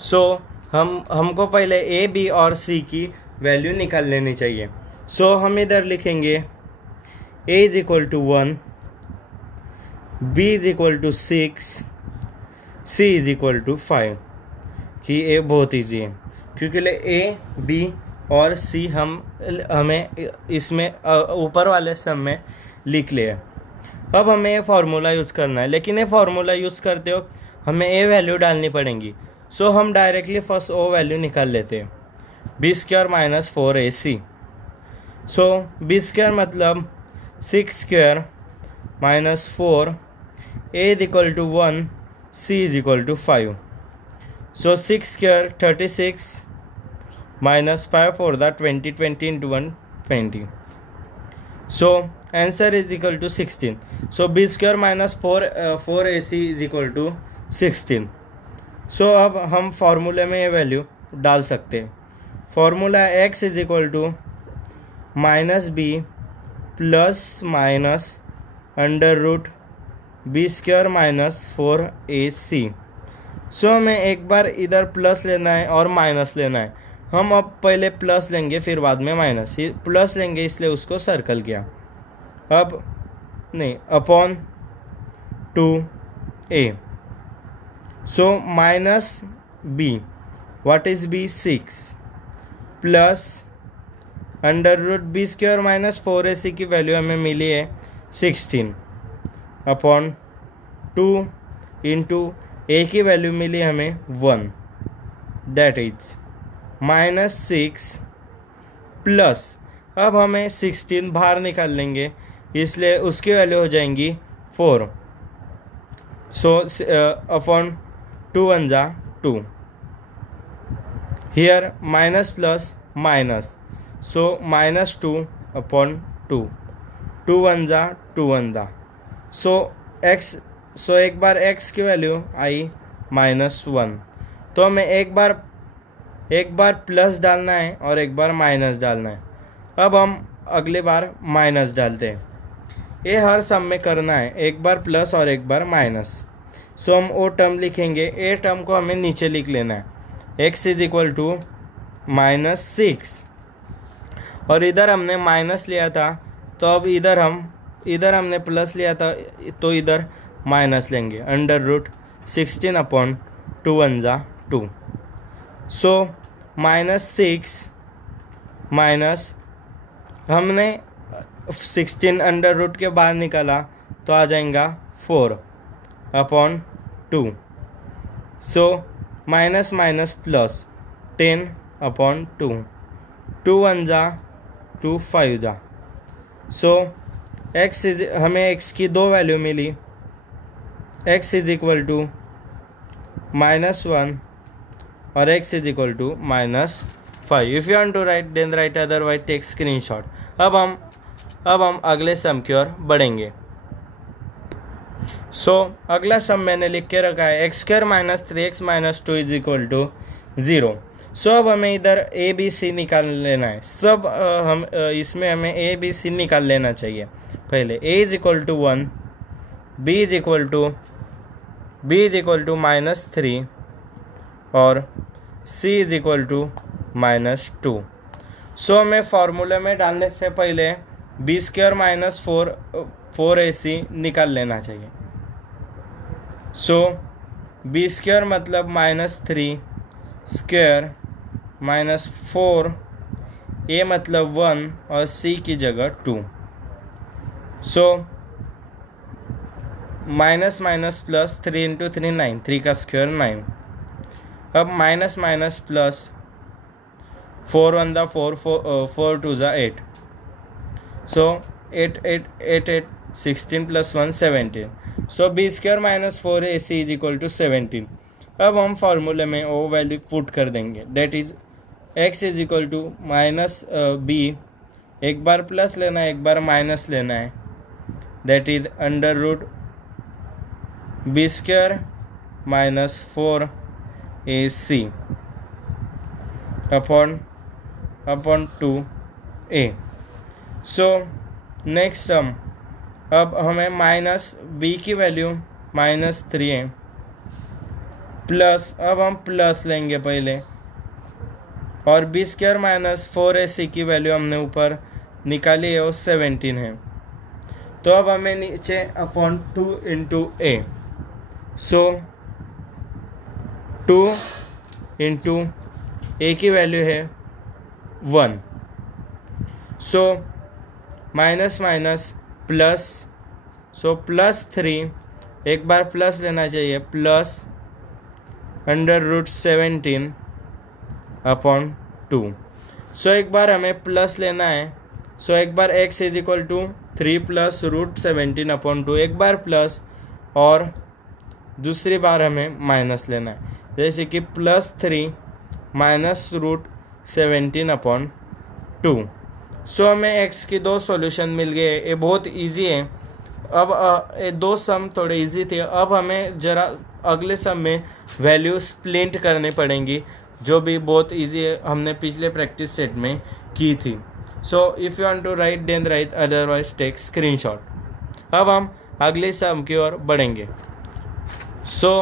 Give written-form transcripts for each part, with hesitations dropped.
सो हमको पहले A B और सी की वैल्यू निकाल लेनी चाहिए। सो हम इधर लिखेंगे a is equal to 1, b is equal to 6, c is equal to 5। कि ए बहुत ईजी है क्योंकि ए बी और सी हमें इसमें ऊपर वाले सम में लिख लिया। अब हमें ये फार्मूला यूज़ करना है, लेकिन ये फार्मूला यूज़ करते वक्त हमें ए वैल्यू डालनी पड़ेंगी। सो हम डायरेक्टली फर्स्ट ओ वैल्यू निकाल लेते हैं, b square minus 4ac। So b square मतलब 6 square minus 4, a is equal to 1, c is equal to 5। So 6 square 36 minus 5 for the 20 into 1 20. So answer is equal to 16. So b square minus 4ac is equal to 16. So अब हम फार्मूले में ये value डाल सकते हैं। Formula x is equal to minus B plus minus under root B square minus 4ac। So हमें एक बार इधर प्लस लेना है और माइनस लेना है। हम अब पहले प्लस लेंगे फिर बाद में माइनस, प्लस लेंगे इसलिए उसको सर्कल किया। अब नहीं, upon 2a। So minus b, what is b 6 plus under root B square minus 4ac की वैल्यू हमें मिली है 16 अपॉन 2 इंटू a की वैल्यू मिली हमें 1, दैट इज माइनस 6 प्लस, अब हमें 16 बाहर निकाल लेंगे इसलिए उसकी वैल्यू हो जाएंगी 4। सो अपॉन 2 1 जा 2, here minus plus minus, so minus 2 upon 2, 2 1 जा 2 1 जा। सो एक बार x की वैल्यू आई -1, तो हमें एक बार प्लस डालना है और एक बार माइनस डालना है। अब हम अगले बार माइनस डालते हैं। ये हर सम में करना है, एक बार प्लस और एक बार माइनस। सो हम वो टर्म लिखेंगे, ए टर्म को हमें नीचे लिख लेना है, x इज इक्वल टू -6 और इधर हमने माइनस लिया था तो अब इधर हमने प्लस लिया था तो इधर माइनस लेंगे, अंडर रूट 16 अपॉन 2 1 जा 2। सो -6 माइनस हमने 16 अंडर रूट के बाहर निकाला तो आ जाएगा 4 अपॉन 2। सो माइनस माइनस प्लस 10 अपॉन 2, 2 1 जा 2 5 जा। सो हमें x की दो वैल्यू मिली, x इज इक्वल टू -1 और x is equal to -5। If you want to write then write, otherwise take screenshot. अब हम अगले सम की ओर बढ़ेंगे। सो अगला सम मैंने लिख के रखा है x square minus 3x minus 2 is equal to 0। So अब हमें इधर a b c निकाल लेना है। हम इसमें हमें a b c निकाल लेना चाहिए। पहले a is equal to 1, b is equal to -3 और c is equal to -2। So हमें फार्मूले में डालने से पहले बी स्क्वायर माइनस 4ac निकाल लेना चाहिए। सो बी स्क्वायर मतलब -3 स्क्वायर माइनस 4, a मतलब 1 और c की जगह 2। सो माइनस माइनस प्लस 3 इंटू 3 9, 3 का स्क्वायर 9। अब माइनस माइनस प्लस 4 1 दा 4, 4 2 ज़ा 8। So 8 8 8 8 16 plus 1 17। So b square minus 4ac is equal to 17। अब हम फार्मूले में वो वैल्यू पुट कर देंगे, that is x is equal to minus b, एक बार प्लस लेना है एक बार माइनस लेना है, that is under root B square minus 4ac upon 2a। So next sum, अब हमें माइनस b की वैल्यू -3 है प्लस, अब हम प्लस लेंगे पहले, और बी स्क्वायर माइनस 4ac की वैल्यू हमने ऊपर निकाली है, वो 17 है। तो अब हमें नीचे अपॉन 2 इंटू ए, सो 2 इंटू ए की वैल्यू है 1, सो minus minus plus, so plus 3, एक बार प्लस लेना चाहिए, प्लस √17 अपॉन 2। सो एक बार हमें प्लस लेना है, सो एक बार x is equal to 3 plus √17 upon 2, एक बार प्लस और दूसरी बार हमें माइनस लेना है, जैसे कि प्लस 3 माइनस √17 अपॉन 2। सो हमें x की दो सॉल्यूशन मिल गए, ये बहुत इजी है। अब ये दो सम थोड़े इजी थे, अब हमें जरा अगले सम में वैल्यू स्प्लिट करनी पड़ेंगी, जो भी बहुत इजी है, हमने पिछले प्रैक्टिस सेट में की थी। So if you want to write then write, otherwise take screenshot. अब हम अगले सम की ओर बढ़ेंगे। सो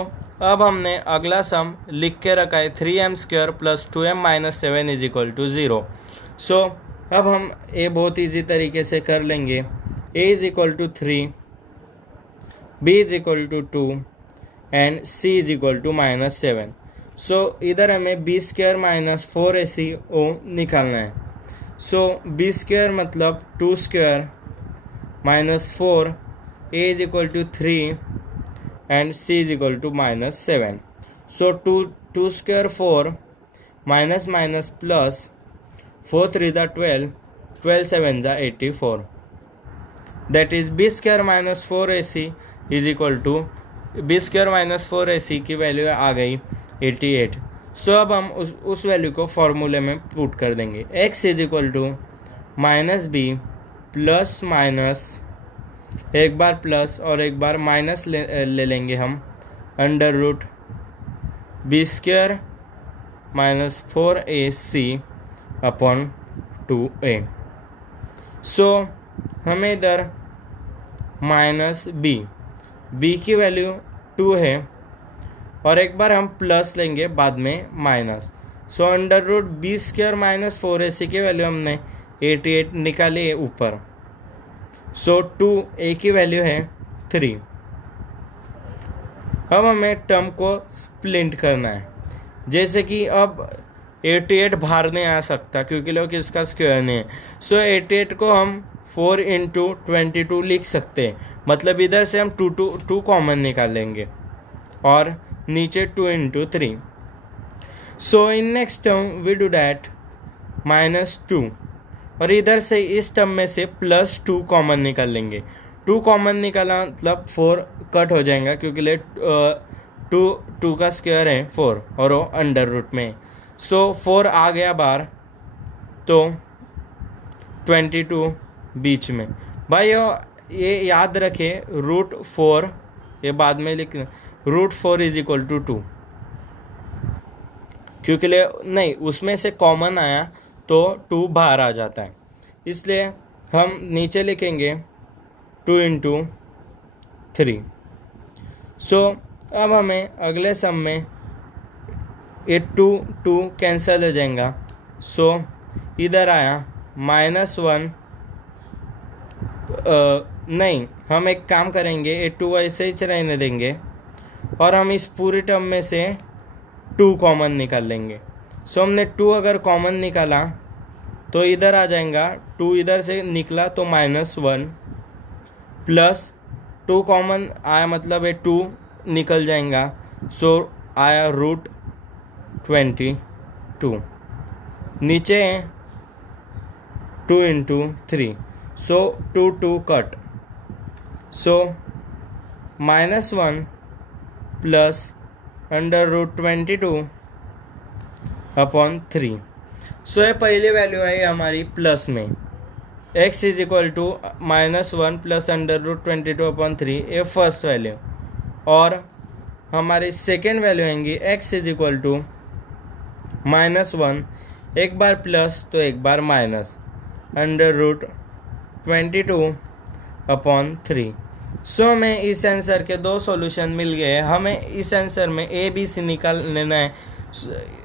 अब हमने अगला सम लिख के रखा है 3m² plus 2m minus 7 is equal to 0। So अब हम ये बहुत इजी तरीके से कर लेंगे। a is equal to 3, b is equal to 2 and c is equal to minus 7। So इधर हमें b स्क्वायर माइनस 4ac निकालना है। सो b स्क्वायर मतलब 2 square minus 4, a is equal to 3 and c is equal to minus 7। So 2 square 4 minus minus plus, 4 3 12, 12 7 84, that is b square minus 4ac is equal to, b square minus 4ac की value आ गई 88। सो अब हम उस value को फॉर्मूले में put कर देंगे। x is equal to minus B plus minus, एक बार प्लस और एक बार माइनस ले लेंगे हम, under root B square minus 4ac upon 2a। So हमें इधर माइनस b की वैल्यू 2 है, और एक बार हम प्लस लेंगे बाद में minus. So under root B square minus 4ac की वैल्यू हमने 88 निकाली है ऊपर। सो 2a की वैल्यू है 3। अब हमें टर्म को स्प्लिट करना है, जैसे कि अब 88 बाहर नहीं आ सकता क्योंकि लोग इसका स्क्वायर नहीं है। सो 88 को हम 4 इंटू 22 लिख सकते हैं, मतलब इधर से हम 2 कॉमन निकालेंगे और नीचे 2 into 3। So in next term we do that -2, और इधर से इस टर्म में से +2 कॉमन निकाल लेंगे। 2 कॉमन निकाला मतलब 4 कट हो जाएगा, क्योंकि ले 2 का स्क्वायर है 4 और वो अंडर रूट में। सो 4 आ गया बाहर, तो 22 बीच में। भाई ये याद रखें, √4 ये बाद में लिख, √4 इज इक्वल टू 2, क्योंकि नहीं उसमें से कॉमन आया तो 2 बाहर आ जाता है, इसलिए हम नीचे लिखेंगे 2 इंटू 3। सो अब हमें अगले सम में ये 2 कैंसिल हो जाएगा। सो इधर आया -1, नहीं हम एक काम करेंगे, ये 2 ऐसे ही रहने देंगे और हम इस पूरी टर्म में से 2 कॉमन निकाल लेंगे। सो हमने 2 अगर कॉमन निकाला तो इधर आ जाएगा, 2 इधर से निकला तो -1 प्लस 2 कॉमन आया मतलब ये 2 निकल जाएगा। सो आया √22, नीचे 2 into 3। So 2 cut, so -1 plus under √22 upon 3। So ये पहली वैल्यू है हमारी प्लस में, x is equal to -1 plus under √22 upon 3, ये फर्स्ट वैल्यू। और हमारी सेकेंड वैल्यू आएंगी x इज इक्वल टू -1, एक बार प्लस तो एक बार माइनस, अंडर √22 अपॉन 3। सो हमें इस आंसर के दो सॉल्यूशन मिल गए। हमें इस आंसर में ए बी सी निकाल लेना है।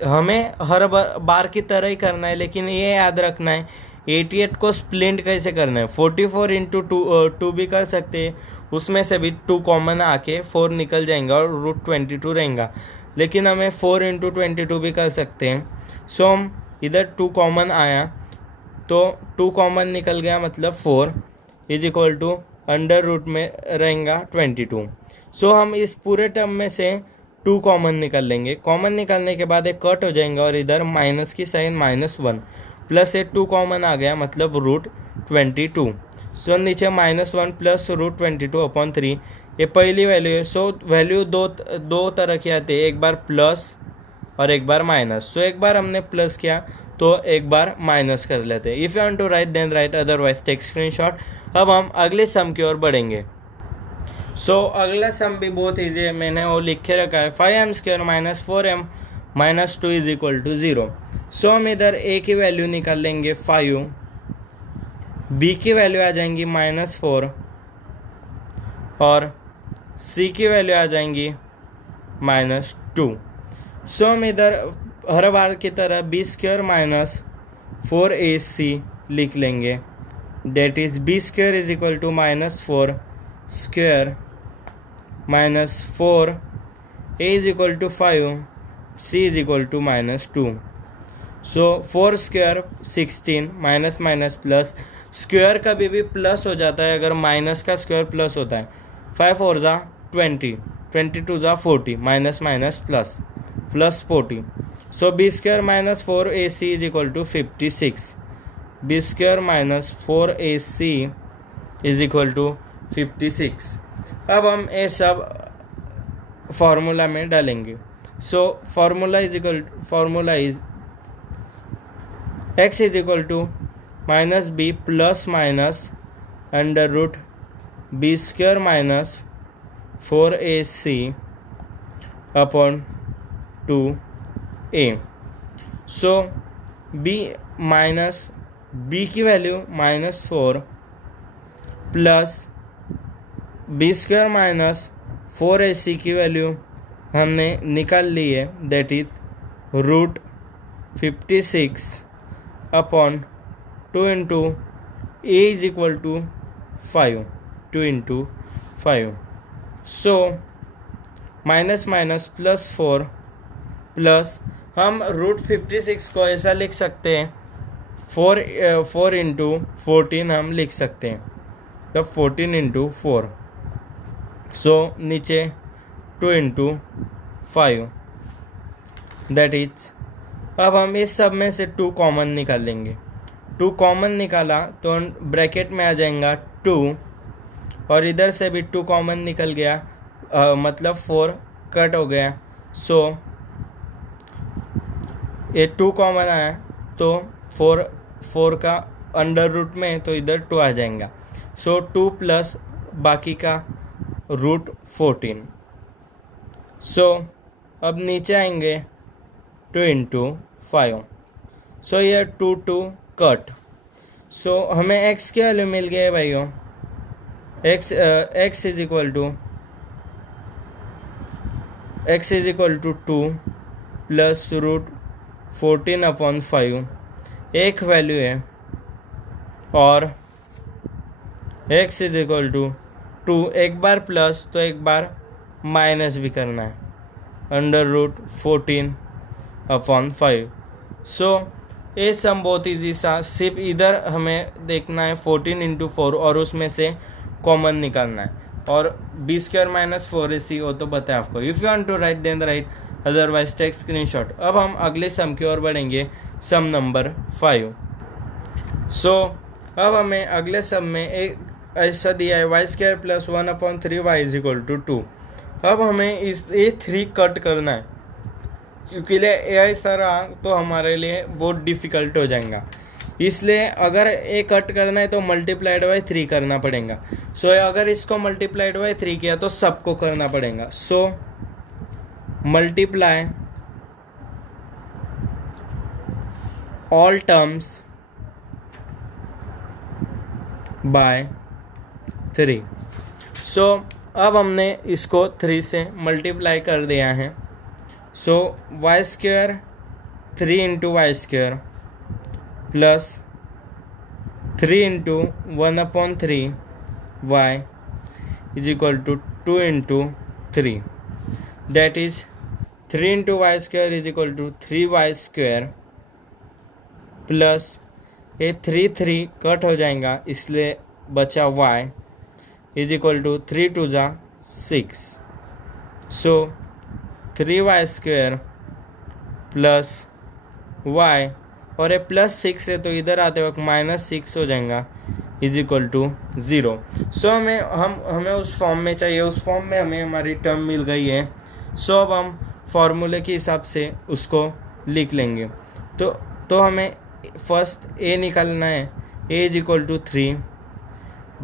हमें हर बार की तरह ही करना है, लेकिन ये याद रखना है 88 को स्प्लिट कैसे करना है। 44 इंटू टू भी कर सकते हैं, उसमें से भी 2 कॉमन आके 4 निकल जाएंगा और √22 रहेगा। लेकिन हमें 4 इंटू 22 भी कर सकते हैं। सो हम इधर 2 कॉमन आया तो 2 कॉमन निकल गया, मतलब 4 is equal to under root में रहेगा 22। सो हम इस पूरे टर्म में से 2 कॉमन निकाल लेंगे। कॉमन निकालने के बाद एक कट हो जाएगा और इधर माइनस की साइन -1 प्लस 2 कॉमन आ गया, मतलब √22। सो नीचे -1 प्लस √22/3 ये पहली वैल्यू है। सो वैल्यू दो तरह की आती है, एक बार प्लस और एक बार माइनस। सो एक बार हमने प्लस किया तो एक बार माइनस कर लेते हैं। If you want to write then write, otherwise take screenshot. अब हम अगले सम की ओर बढ़ेंगे। सो अगला सम भी बहुत ईजी है, मैंने वो लिख के रखा है। 5m² - 4m - 2 is equal to 0। सो हम इधर a की वैल्यू निकाल लेंगे 5, b की वैल्यू आ जाएंगी -4 और c की वैल्यू आ जाएंगी -2। सो हम इधर हर बार की तरह b² - 4ac लिख लेंगे। That is b² is equal to -4 square -4, a is equal to 5, c is equal to -2। So 4 square 16, minus minus plus. Square कभी भी प्लस हो जाता है अगर माइनस का स्क्वायर प्लस होता है। 5 4 ज़ा 20, 22 ज़ा 40, minus minus plus, plus 40। So b² - 4ac is equal to 56। b² - 4ac is equal to 56। अब हम ये सब फॉर्मूला में डालेंगे। So formula is x is equal to -b plus minus under root b² - 4ac upon 2a। So b की value -4 plus b² - 4ac की value हमने निकाल ली है, that is √56 upon 2 into a is equal to 5, 2 into 5। So minus minus +4 plus हम √56 को ऐसा लिख सकते हैं 4 इंटू 14 हम लिख सकते हैं, तब 14 इंटू 4। सो नीचे 2 इंटू 5, दैट इज। अब हम इस सब में से 2 कॉमन निकाल लेंगे। 2 कॉमन निकाला तो ब्रैकेट में आ जाएगा 2 और इधर से भी 2 कॉमन निकल गया, मतलब 4 कट हो गया। सो ये 2 कॉमन आया तो 4 का अंडर रूट में तो इधर 2 आ जाएगा। सो 2 प्लस बाकी का √14। सो अब नीचे आएंगे 2 इंटू 5। सो ये 2 कट। सो हमें x की वैल्यू मिल गई है भाइयों। x is equal to 2 plus √14/5 एक वैल्यू है, और x इज इक्वल टू 2 एक बार प्लस तो एक बार माइनस भी करना है, अंडर रूट 14/5। सो ये सम बहुत ईजी सा, सिर्फ इधर हमें देखना है 14 इंटू 4 और उसमें से कॉमन निकालना है, और b² - 4ac वो तो पता है आपको। If you want to write then write, otherwise take screenshot. अब हम अगले सम की ओर बढ़ेंगे, सम नंबर 5। सो अब हमें अगले सम में एक ऐसा दिया है y² + 1/3y is equal to 2। अब हमें इस ये 3 कट करना है, क्योंकि ऐसा रहा तो हमारे लिए बहुत डिफ़िकल्ट हो जाएगा। इसलिए अगर ये कट करना है तो मल्टीप्लाइड बाय 3 करना पड़ेगा। सो अगर इसको मल्टीप्लाइड बाय 3 किया तो सबको करना पड़ेगा। So multiply all terms by 3। So अब हमने इसको 3 से मल्टीप्लाई कर दिया है। So y square 3 into y square plus 3 into 1/3 y is equal to 2 into 3, that is 3 into y square is equal to 3y square plus ये 3 cut हो जाएगा, इसलिए बचा y इज इक्वल टू 3 2 जा 6। सो 3y स्क्वायर प्लस y और ये +6 है तो इधर आते वक्त -6 हो जाएगा इज इक्वल टू 0। सो हमें उस फॉर्म में चाहिए, उस फॉर्म में हमें हमारी टर्म मिल गई है। सो अब हम फॉर्मूले के हिसाब से उसको लिख लेंगे। तो हमें फर्स्ट a निकालना है। a is equal to 3,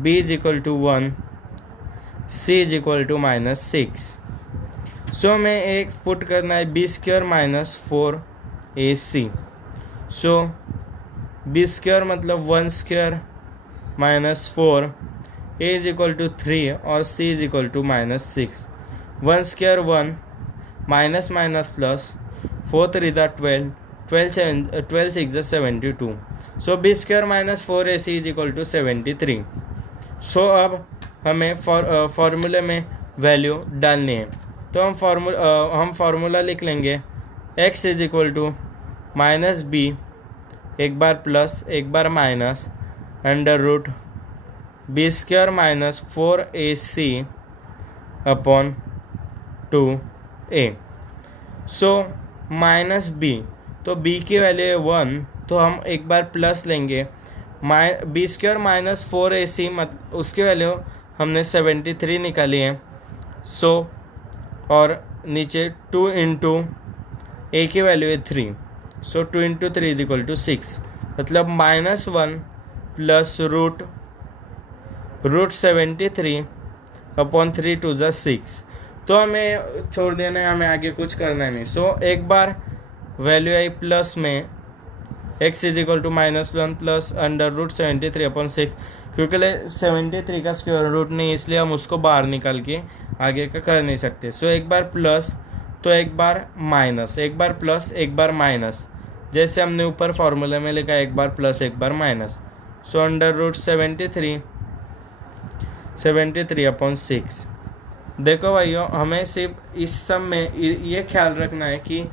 b is equal to 1, c is equal to -6। So हमें एक पुट करना है b square minus 4ac। So b square मतलब 1 square minus 4, a is equal to 3 और c is equal to -6। 1 square 1 minus minus plus 4 3 12, 12 6 72। So b square minus 4ac is equal to 73। So अब हमें फॉर्मूले में value डालनी है। तो हम फार्मूला लिख लेंगे x is equal to -b, एक बार प्लस एक बार minus, under root b square minus 4ac upon 2a। So -b, तो b की वैल्यू है 1, तो हम एक बार प्लस लेंगे। b स्क्वायर माइनस 4ac उसकी वैल्यू हमने 73 निकाली है। सो और नीचे 2 इंटू a की वैल्यू है 3, so 2 into 3 is equal to 6, मतलब -1 प्लस रूट 73 अपॉन 3 2 जा 6। तो हमें छोड़ देना है, हमें आगे कुछ करना है नहीं। सो एक बार वैल्यू आई प्लस में x is equal to -1 plus under root 73 upon 6, क्योंकि 73 का स्क्वायर रूट नहीं, इसलिए हम उसको बाहर निकाल के आगे का कर नहीं सकते। सो एक बार प्लस तो एक बार माइनस, एक बार प्लस एक बार माइनस, जैसे हमने ऊपर फॉर्मूले में लिखा एक बार प्लस एक बार minus. So under root 73 upon 6। देखो भाइयों, हमें सिर्फ इस सम में ये ख्याल रखना है कि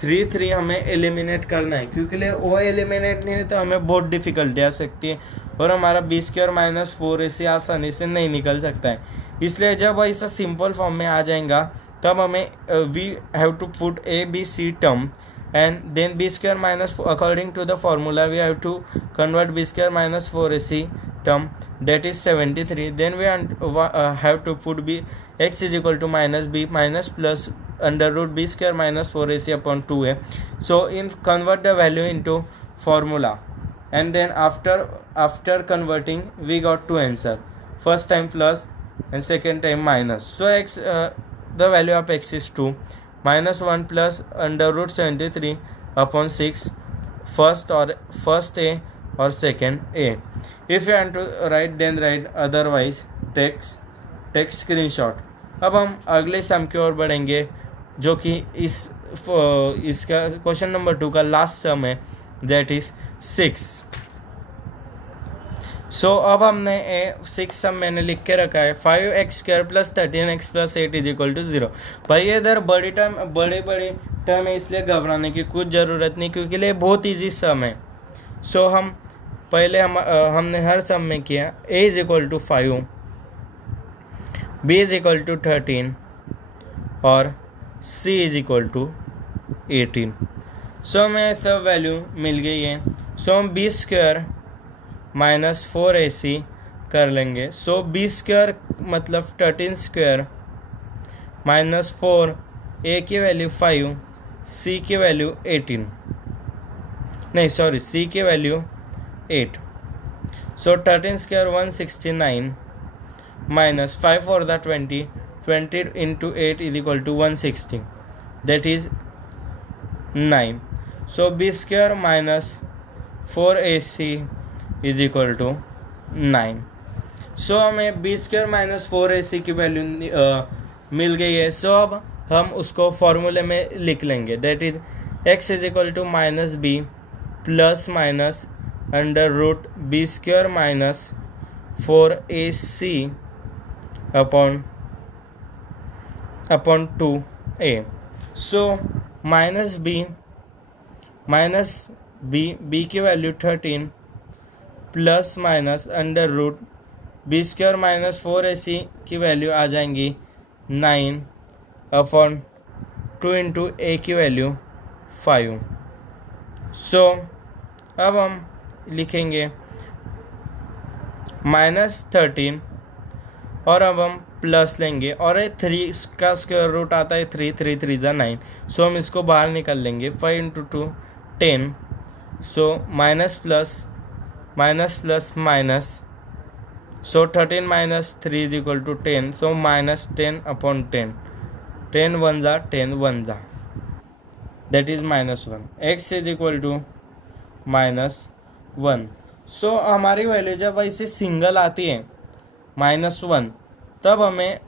3 हमें एलिमिनेट करना है, क्योंकि वो एलिमिनेट नहीं है तो हमें बहुत डिफिकल्टी आ सकती है और हमारा b स्क्वायर माइनस 4ac आसानी से नहीं निकल सकता है। इसलिए जब ऐसा सिंपल फॉर्म में आ जाएगा तब हमें we have to put a b c term and then b square minus, according to the formula we have to convert b square minus 4ac term, that is 73. Then we have to put b x is equal to -b minus plus under root b square minus 4ac upon 2a. So convert the value into formula, and then after converting we got two answer. First time plus and second time minus. So x the value of x is 2, -1 plus under root 73 upon 6, first a or second a. If you want to write then write, otherwise take screenshot. अब हम अगले सम की ओर बढ़ेंगे जो कि इसका question number 2 का last सम है, दैट इज 6। सो अब हमने 6 सम मैंने लिख के रखा है 5x² + 13x + 8 is equal to 0। भाई इधर बड़ी टर्म है, इसलिए घबराने की कुछ ज़रूरत नहीं, क्योंकि ये बहुत ईजी सम है। सो हम पहले हमने हर सम में किया a is equal to 5, b is equal to 13 और c is equal to 18। So हमें सब वैल्यू मिल गई है। सो हम b स्क्वायर माइनस 4ac कर लेंगे। सो b स्क्वायर मतलब 13 स्क्वायर माइनस 4, a की वैल्यू 5, c की वैल्यू 18, नहीं सॉरी c की value 8। So 13 square 169 minus 5 for the 20 into 8 is equal to 160, that is 9. So b square minus 4ac is equal to 9. सो हमें B square minus 4ac की value मिल गई है। सो अब हम उसको फॉर्मूले में लिख लेंगे, that is x is equal to minus B plus minus under root B square minus 4ac upon 2a। So minus B की value 13 plus minus under root B square minus 4ac की वैल्यू आ जाएंगी 9 upon 2 into ए की value 5। सो अब हम लिखेंगे minus 13 और अब हम प्लस लेंगे और 3 का स्क्वायर रूट आता है 3, 3 3 जा 9। सो हम इसको बाहर निकाल लेंगे, 5 into 2 10। So minus plus minus, so 13 minus 3 is equal to 10। So minus 10 upon 10, 10 1 जा 10 1 जा, that is minus 1। X is equal to minus 1। So हमारी वैल्यू जब ऐसे सिंगल आती है -1, तब हमें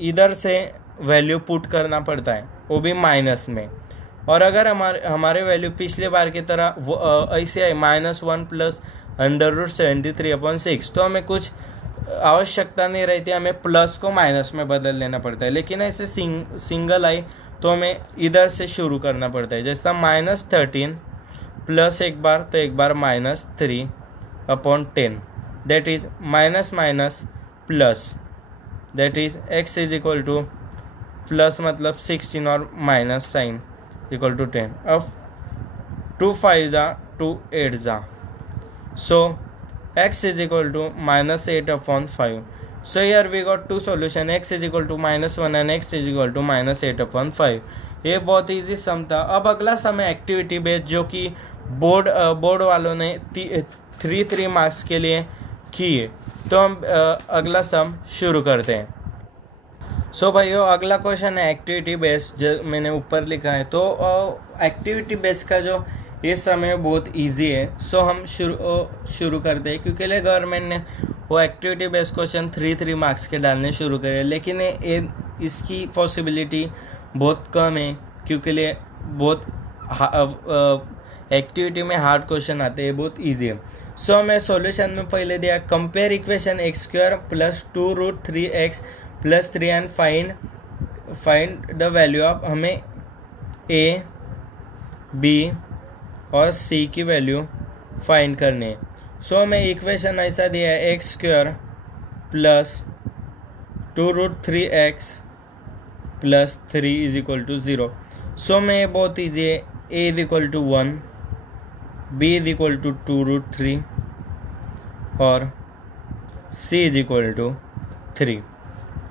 इधर से वैल्यू पुट करना पड़ता है, वो भी माइनस में। और अगर हमारे वैल्यू पिछले बार की तरह ऐसे है -1 प्लस अंडर रूट 73 अपॉन 6, तो हमें कुछ आवश्यकता नहीं रहती, हमें प्लस को माइनस में बदल लेना पड़ता है। लेकिन ऐसे सिंगल आई तो हमें इधर से शुरू करना पड़ता है, जैसा -13 प्लस एक बार तो एक बार -3 upon 10, that is minus minus plus, that is x is equal two plus मतलब 16 और माइनस साइन इक्वल टू 10। अब 2 5 जा 2 8 जा, सो x is equal to -8 upon 5. So here we got two solution, x is equal to -1 and x is equal to -8 upon 5. ये बहुत easy सम था। अब अगला सम है एक्टिविटी बेस्ड, जो कि बोर्ड वालों ने 3 मार्क्स के लिए किए। तो हम अगला सम शुरू करते हैं। सो भाइयों, अगला क्वेश्चन है एक्टिविटी बेस्ड, जो मैंने ऊपर लिखा है। तो एक्टिविटी बेस्ड का जो ये समय बहुत इजी है। सो हम शुरू करते हैं, क्योंकि लिए गवर्नमेंट ने वो एक्टिविटी बेस्ड क्वेश्चन 3 मार्क्स के डालने शुरू करे, लेकिन इसकी पॉसिबिलिटी बहुत कम है, क्योंकि लिए बहुत एक्टिविटी में हार्ड क्वेश्चन आते हैं, बहुत इजी है। सो हमें सॉल्यूशन में पहले दिया compare equation x square plus 2 root 3x plus 3 and find the value of, हमें a b और c की वैल्यू फाइंड करनी है। सो हमें इक्वेशन ऐसा दिया है x square plus 2 root 3x plus 3 is equal to 0। So हमें ये बहुत ईजी है, a is equal to 1, b is equal to 2 root 3 और c इज इक्वल टू 3।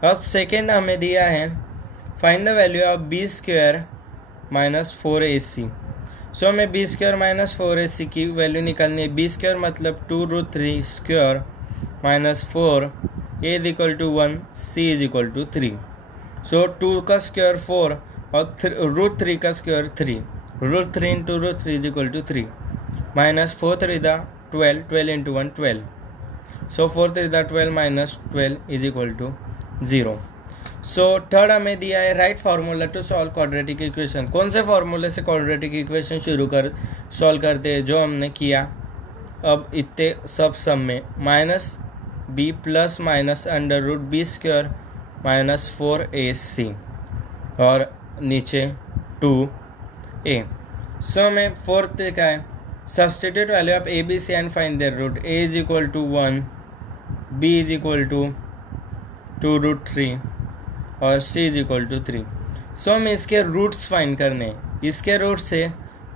अब सेकेंड हमें दिया है find the value of b square minus 4ac। So हमें बी स्क्वायर माइनस 4ac की वैल्यू निकालनी है। बी स्क्वायर मतलब 2 root 3 square minus 4, a is equal to 1, c is equal to 3। So 2 का स्क्वायर 4 और रूट 3 का square 3, root 3 into root 3 is equal to 3, minus 4 3 दा 12, 12 into 1 12। सो 4 3 दा 12 minus 12 is equal to 0। So third हमें दिया है right formula to solve quadratic equation. कौन से फार्मूले से क्वाड्रेटिक इक्वेशन सॉल्व करते हैं, जो हमने किया अब इतने सब सम में, minus B plus minus under root B square minus 4ac और नीचे 2a। सो हमें फोर्थ का है substitute value of a b c and find their root. a is equal to 1, b is equal to 2 root 3 और c is equal to 3। So हमें इसके roots find करने हैं। इसके रूट से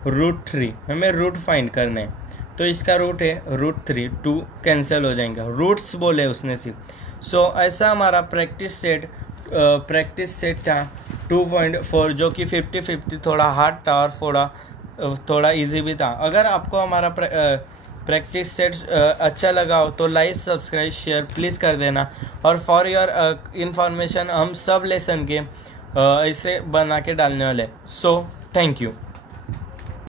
रूट 3 हमें रूट फाइंड करने हैं, तो इसका रूट है रूट 3, 2 कैंसिल हो जाएंगे, रूट्स बोले उसने सिर्फ। सो ऐसा हमारा प्रैक्टिस सेट था 2.4, जो कि 50-50 थोड़ा हार्ड था और थोड़ा इजी भी था। अगर आपको हमारा प्रैक्टिस सेट अच्छा लगा हो तो लाइक सब्सक्राइब शेयर प्लीज़ कर देना। और फॉर योर इंफॉर्मेशन हम सब लेसन के ऐसे बना के डालने वाले। So thank you.